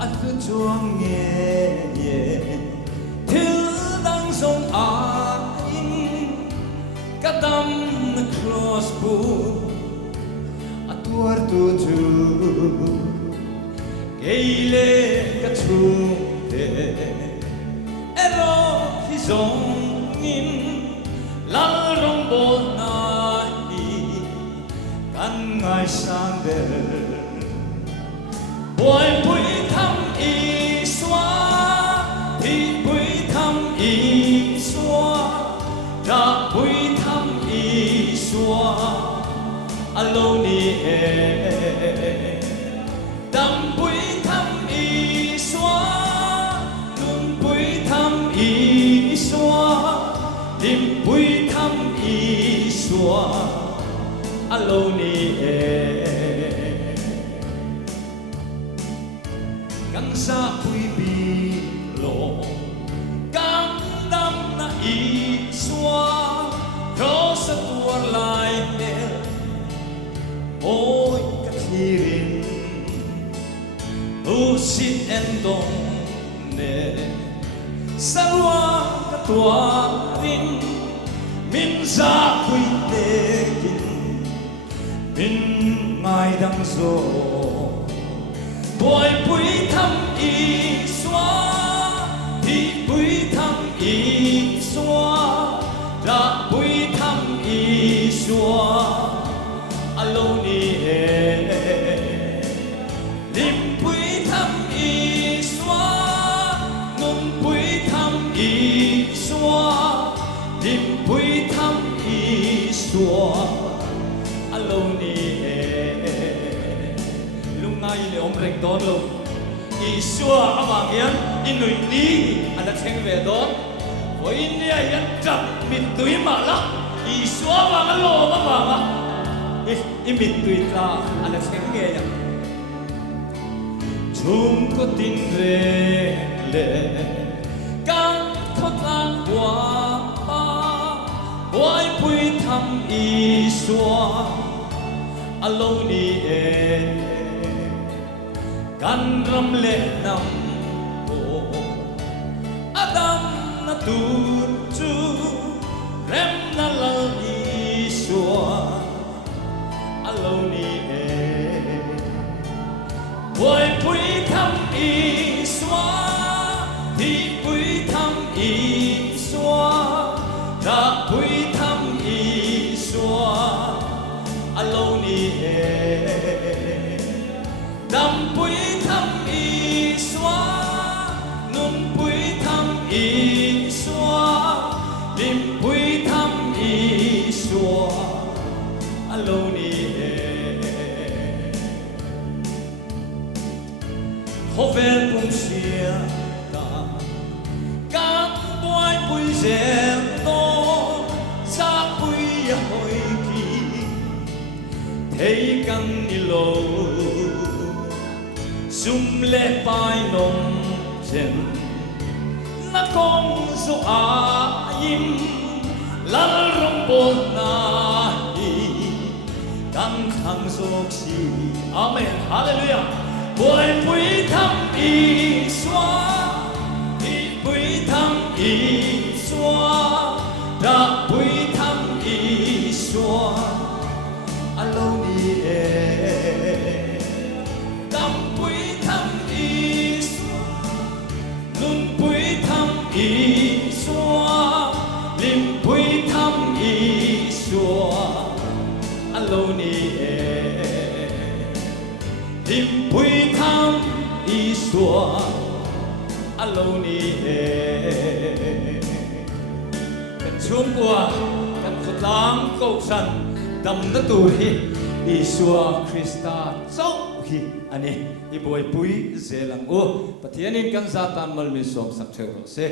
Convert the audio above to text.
anh cứ chuông nghe thứ đang sông anh cả đâm cross bu atuar tu keile ka chu te ero hi zong in lal rong bol na hi kan ngai sang de boy bui tham y xóa thì bui tham y xóa ra bui tham y xóa alo ni e đam bui tham y xóa nun bui tham y xóa lim bui tham y xóa alo ni e căng sa bui bi lo căng đam na y xóa có sa tuar lai he ôi cả thirin u sit en dong ne salwa ka tuarin min za bui te kin min mai dang zo boy bui tham y xóa thì bui tham y xóa ra bui tham y xóa alo ni e lim bui tham y xóa nun bui tham y xóa lim bui tham y xóa alo ni ai le om rek don lo i xua awang yan inui ni ana theng ve don oi ni yan chap mit tui ma la i xua wa lo ma ma i mit tui ta ana theng ge ya chung ko tin re le kang thot lang wa pa boy pui tham i xua alo ni kan ram le nam o adam na tu chu rem na la i xua alo ni boy pui tham i xua thì pui tham i xua ra pui tham i xua alo ni đam bui tham y xóa nun bui tham y xóa lim bui tham y xóa alo ni ho vel bung sia ta các boy bui zel to sa bui hoi ki thei căng ni lo sum le pai nom chen na kong zo a im lal rong bol na hi kan thang zo si amen hallelujah boy pui tham i xóa i pui tham i xóa ra pui tham i xóa alo ni y xóa lim bui tham y xóa alo ni lim bui tham y xóa alo ni kan chum bua kan khutlang ko san dam na tu hi y xóa Krista so hi ani i boy pui zelang o pathianin kan zatan mal mi som sak theu se